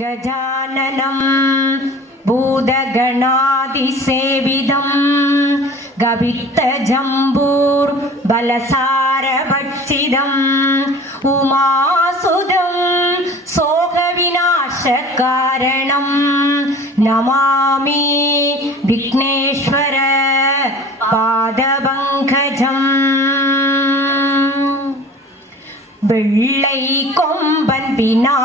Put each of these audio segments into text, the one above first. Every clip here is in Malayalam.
गजाननं भूतगणादिसेविदं गवित्तजम्बूर्बलसारभक्षिदम् उमासुदं सोगविनाशकारणं नमामि विघ्नेश्वर പാദപങ്കജം വെള്ളൈ കൊമ്പൻ പിനാ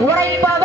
உழைப்பாக